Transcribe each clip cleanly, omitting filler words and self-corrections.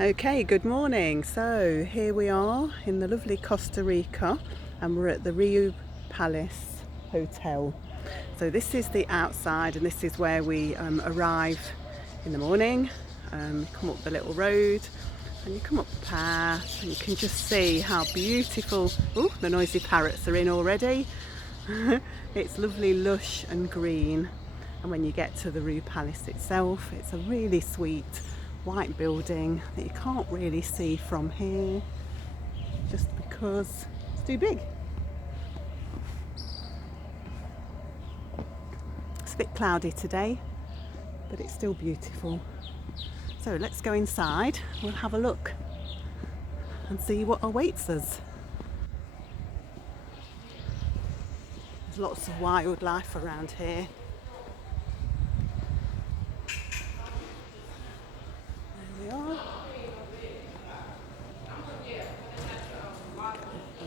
Okay, good morning. So here we are in the lovely Costa Rica and we're at the Rio Palace Hotel. So this is the outside and this is where we arrive in the morning. You come up the little road and you come up the path and you can just see how beautiful. Oh, the noisy parrots are in already. It's lovely, lush and green. And when you get to the Rio Palace itself, it's a really sweet white building that you can't really see from here just because it's too big. It's a bit cloudy today, but it's still beautiful. So let's go inside, we'll have a look and see what awaits us. There's lots of wildlife around here. There we are.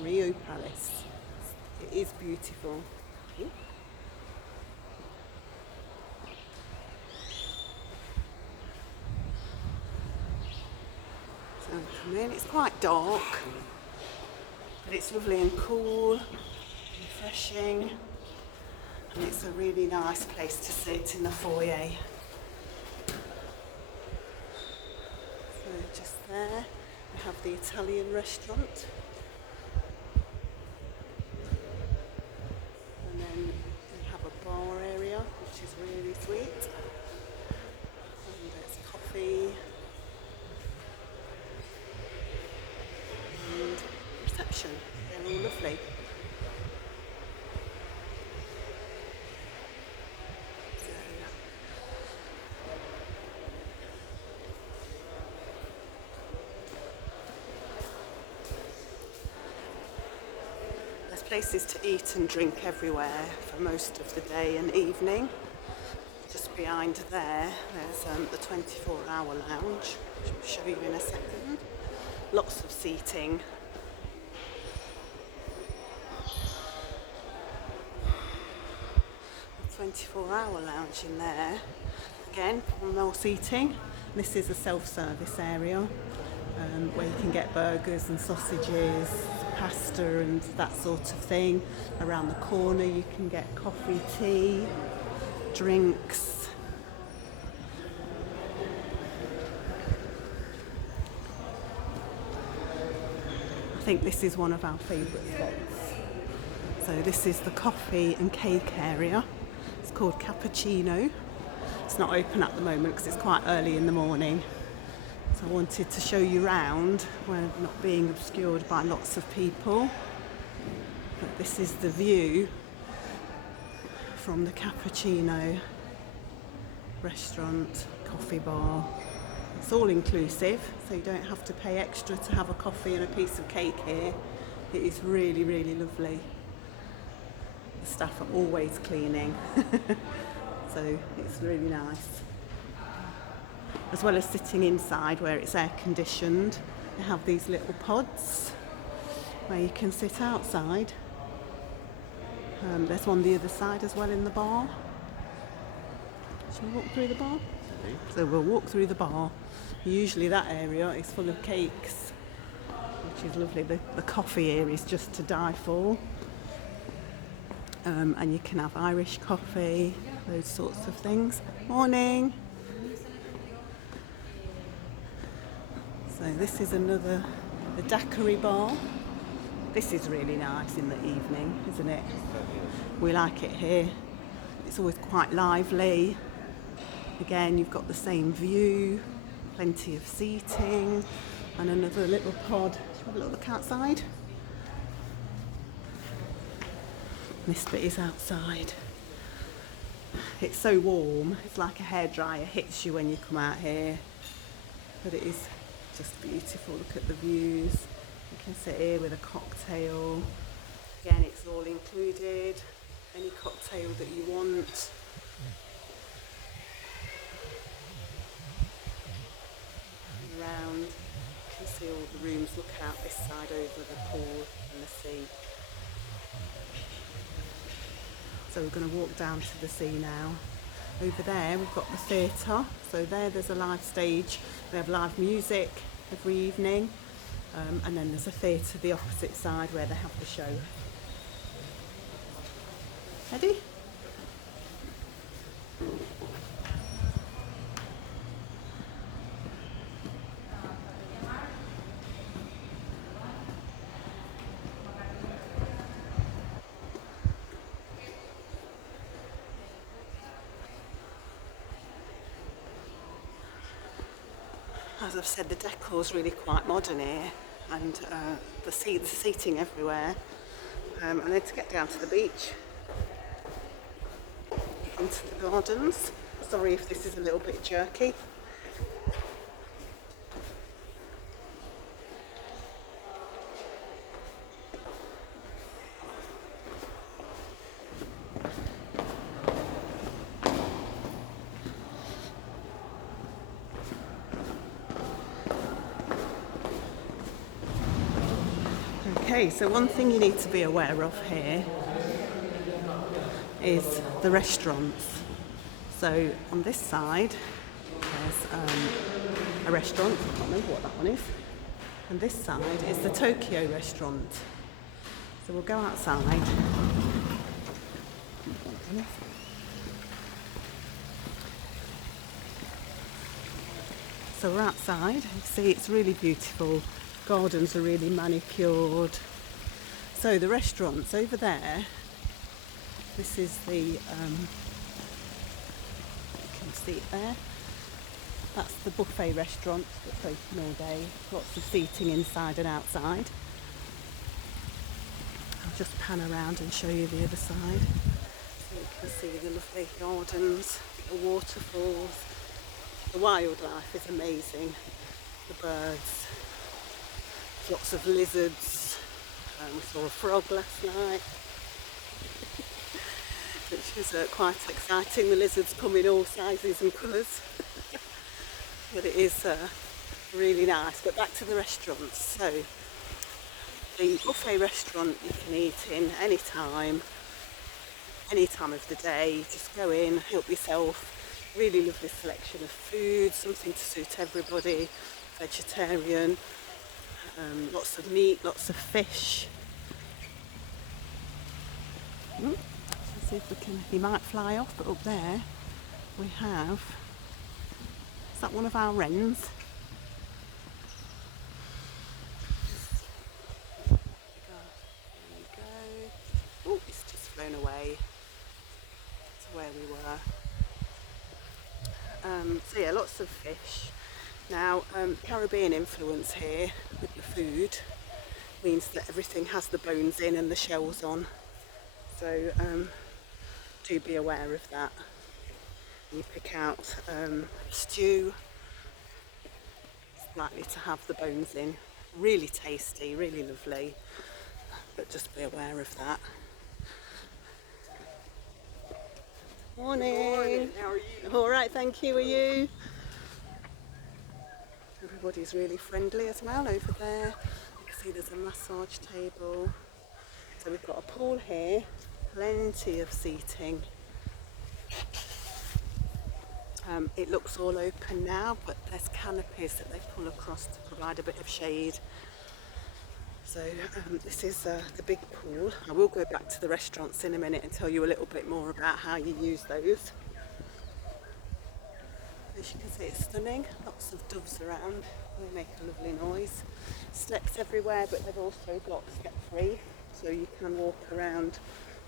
Rio Palace. It is beautiful. So come in, it's quite dark, but it's lovely and cool, refreshing, and it's a really nice place to sit in the foyer. So just there, we have the Italian restaurant. And then we have a bar area, which is really sweet. And there's coffee. And reception. They're all lovely. There's places to eat and drink everywhere for most of the day and evening. Just behind there's the 24-hour lounge, which I'll show you in a second. Lots of seating. The 24-hour lounge in there. Again, more seating. This is a self-service area where you can get burgers and sausages, pasta and that sort of thing. Around the corner you can get coffee, tea, drinks. I think this is one of our favourite spots. So this is the coffee and cake area. It's called Cappuccino. It's not open at the moment because it's quite early in the morning. So I wanted to show you around where not being obscured by lots of people. But this is the view from the Cappuccino restaurant, coffee bar. It's all inclusive, so you don't have to pay extra to have a coffee and a piece of cake here. It is really, really lovely. The staff are always cleaning, so it's really nice. As well as sitting inside where it's air conditioned, they have these little pods where you can sit outside. There's one the other side as well in the bar. Shall we walk through the bar? So we'll walk through the bar. Usually that area is full of cakes, which is lovely. The coffee here is just to die for. And you can have Irish coffee, those sorts of things. Morning. So this is the daiquiri bar. This is really nice in the evening, isn't it? We like it here. It's always quite lively. Again, you've got the same view, plenty of seating, and another little pod. Shall we have a little look outside? This bit is outside. It's so warm, it's like a hairdryer hits you when you come out here. But it is just beautiful. Look at the views. You can sit here with a cocktail. Again, it's all included. Any cocktail that you want. Around, you can see all the rooms. Look out this side over the pool and the sea. So we're going to walk down to the sea now. Over there we've got the theatre. So there's a live stage. They have live music. every evening. And then there's a theatre the opposite side where they have the show. Ready? As I've said, the decor's really quite modern here, and the seating everywhere. I need to get down to the beach, into the gardens. Sorry if this is a little bit jerky. Okay, so one thing you need to be aware of here is the restaurants. So on this side, there's a restaurant, I can't remember what that one is. And this side is the Tokyo restaurant. So we'll go outside. So we're outside, you see it's really beautiful. Gardens are really manicured. So the restaurants over there, this is the, you can see it there, that's the buffet restaurant that's open all day, lots of seating inside and outside. I'll just pan around and show you the other side. So you can see the lovely gardens, the waterfalls, the wildlife is amazing, the birds. Lots of lizards. We saw a frog last night, which was quite exciting. The lizards come in all sizes and colours, but it is really nice. But back to the restaurants. So the buffet restaurant you can eat in any time of the day. Just go in, help yourself. Really lovely selection of food, something to suit everybody. Vegetarian. Lots of meat, lots of fish. Let's see if we can, he might fly off, but up there we have, is that one of our wrens? There we go. Oh, it's just flown away to where we were. So yeah, lots of fish. Now, Caribbean influence here with the food means that everything has the bones in and the shells on. So do be aware of that. You pick out stew, it's likely to have the bones in. Really tasty, really lovely, but just be aware of that. Morning. Good morning. How are you? All right, thank you. Are you? Everybody's really friendly as well over there. You can see there's a massage table. So we've got a pool here, plenty of seating. It looks all open now, but there's canopies that they pull across to provide a bit of shade. So this is the big pool. I will go back to the restaurants in a minute and tell you a little bit more about how you use those. As you can see, it's stunning. Lots of doves around. They make a lovely noise. Steps everywhere, but they've also got step free, so you can walk around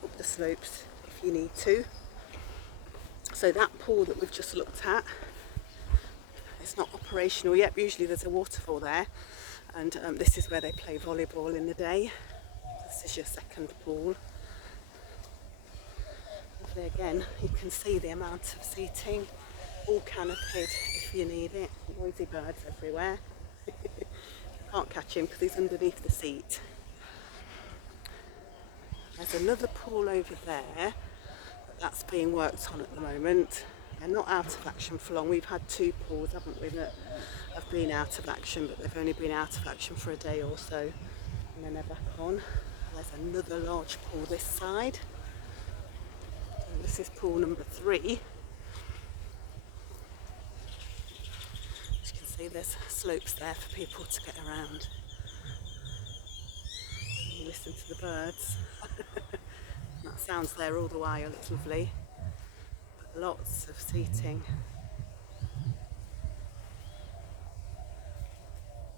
up the slopes if you need to. So that pool that we've just looked at, it's not operational yet. Usually there's a waterfall there, and this is where they play volleyball in the day. This is your second pool. Lovely again. You can see the amount of seating. All canopied if you need it. Noisy birds everywhere. Can't catch him because he's underneath the seat. There's another pool over there, but that's being worked on at the moment. They're not out of action for long. We've had two pools, haven't we, that have been out of action, but they've only been out of action for a day or so, and then they're back on. There's another large pool this side. And this is pool number 3. See, there's slopes there for people to get around. You listen to the birds. That sound's there all the while, it's lovely. But lots of seating.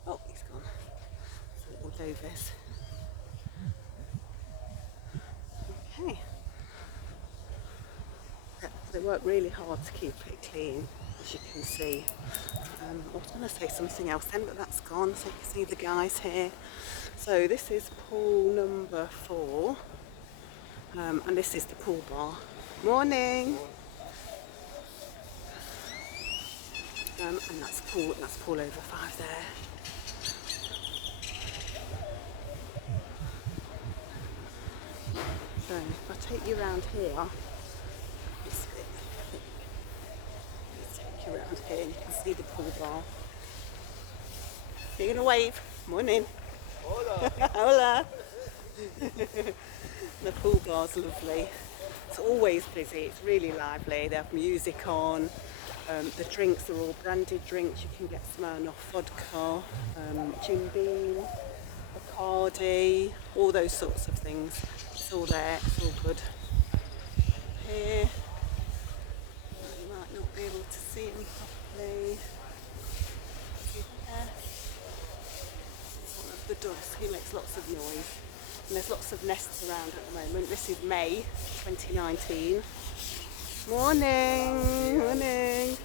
Oh, he's gone. It's a little Dovis. Okay. They work really hard to keep it clean, as you can see. I was going to say something else then, but that's gone. So you can see the guys here. So this is pool number 4, and this is the pool bar. Morning. And that's pool over 5 there. So if I take you around here, take you around here and you can see the pool bar. You're gonna wave. Morning. Hola. Hola. The pool bar's lovely. It's always busy. It's really lively. They have music on. The drinks are all branded drinks. You can get Smirnoff vodka, Jim Beam, Bacardi, all those sorts of things. It's all there. It's all good. Here, you might not be able to see them properly. There. It's one of the doves. He makes lots of noise. And there's lots of nests around at the moment. This is May 2019. Morning, morning.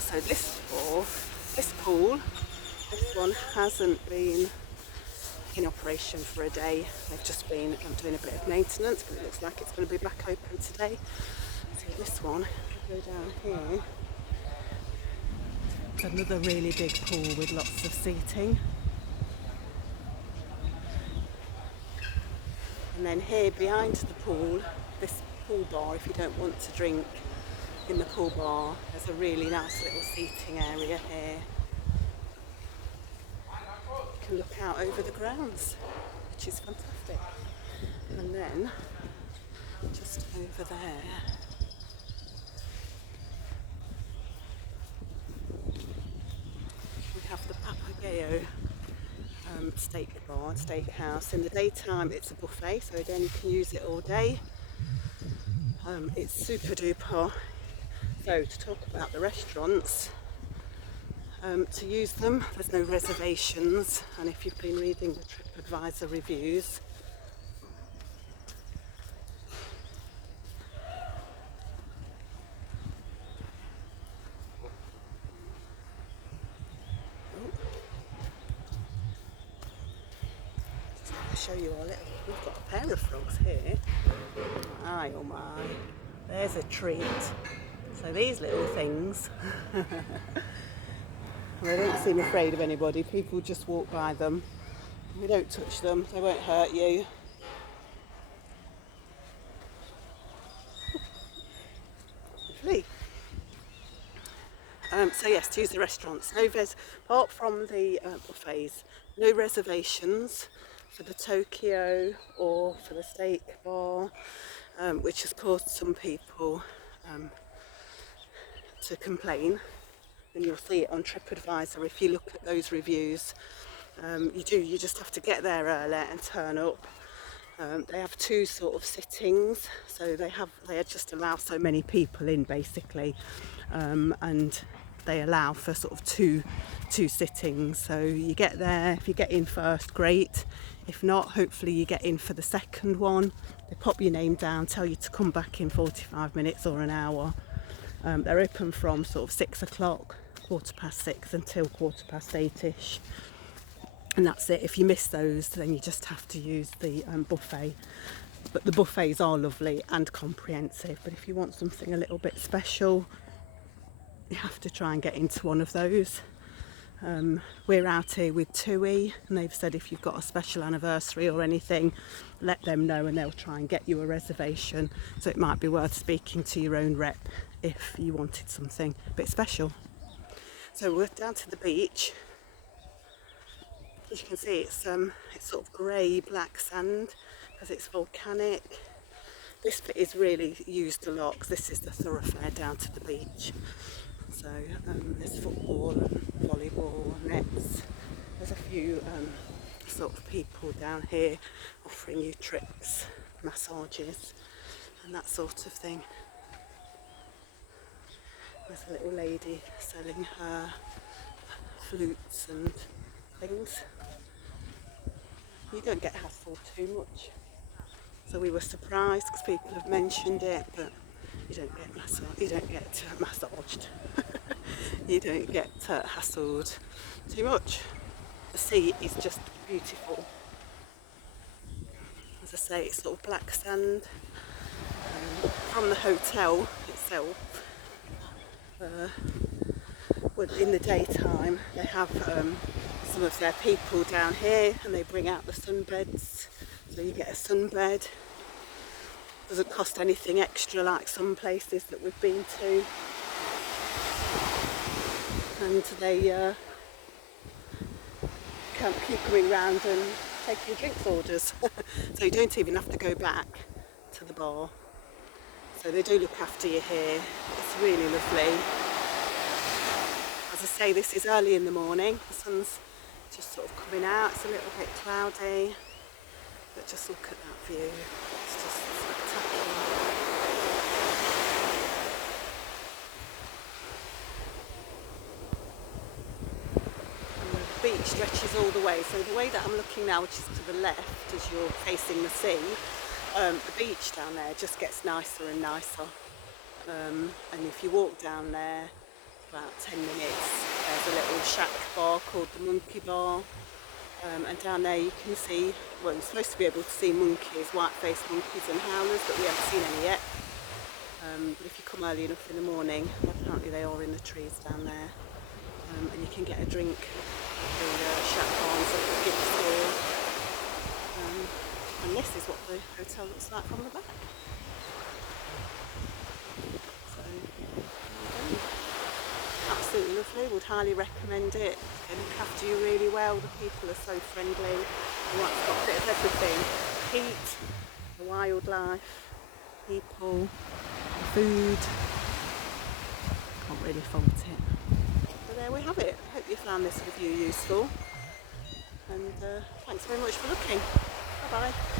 So this pool, this one hasn't been in operation for a day. They've just been doing a bit of maintenance, but it looks like it's going to be back open today. So this one, go down here. It's another really big pool with lots of seating. And then here behind the pool, this pool bar, if you don't want to drink in the pool bar, there's a really nice little seating area here. You can look out over the grounds, which is fantastic. And then, just over there, we have the Papagayo steakhouse. In the daytime it's a buffet, so again you can use it all day. It's super duper. So to talk about the restaurants, to use them there's no reservations, and if you've been reading the TripAdvisor reviews, show you our little, we've got a pair of frogs here. Aye, oh my, there's a treat. So these little things, they don't seem afraid of anybody. People just walk by them. We don't touch them, they won't hurt you. Lovely. So yes, to use the restaurants, apart from the buffets, no reservations for the Tokyo or for the steak bar, which has caused some people to complain. And you'll see it on TripAdvisor if you look at those reviews. You just have to get there early and turn up. They have 2 sort of sittings, so they just allow so many people in basically, and they allow for sort of two sittings. So you get there, if you get in first, great. If not, hopefully you get in for the second one. They pop your name down, tell you to come back in 45 minutes or an hour. They're open from sort of 6 o'clock, 6:15 until 8:15ish. And that's it. If you miss those, then you just have to use the buffet. But the buffets are lovely and comprehensive. But if you want something a little bit special, you have to try and get into one of those. We're out here with TUI, and they've said if you've got a special anniversary or anything, let them know and they'll try and get you a reservation. So it might be worth speaking to your own rep if you wanted something a bit special. So we're down to the beach. As you can see, it's sort of grey black sand because it's volcanic. This bit is really used a lot because this is the thoroughfare down to the beach. So there's football and volleyball, nets. There's a few sort of people down here offering you tricks, massages and that sort of thing. There's a little lady selling her flutes and things. You don't get hassled too much. So we were surprised because people have mentioned it, but you don't get massaged. You don't get hassled too much. The sea is just beautiful. As I say, it's sort of black sand. From the hotel itself, in the daytime they have some of their people down here and they bring out the sunbeds, so you get a sunbed. Doesn't cost anything extra like some places that we've been to, and they keep coming round and taking drinks orders. So you don't even have to go back to the bar. So they do look after you here. It's really lovely. As I say, this is early in the morning. The sun's just sort of coming out. It's a little bit cloudy, but just look at that view. It's just spectacular. And the beach stretches all the way. So the way that I'm looking now, which is to the left as you're facing the sea, the beach down there just gets nicer and nicer. And if you walk down there about 10 minutes, there's a little shack bar called the Monkey Bar. And down there you can see, well, you're supposed to be able to see monkeys, white-faced monkeys and howlers, but we haven't seen any yet. But if you come early enough in the morning, apparently they are in the trees down there. And you can get a drink at the shack bars at the gift store. And this is what the hotel looks like from the back. So, absolutely lovely, would highly recommend it. They look after you really well, the people are so friendly. It's got a bit of everything: heat, the wildlife, people, food. Can't really fault it. So there we have it. I hope you found this review useful, and thanks very much for looking. Bye bye.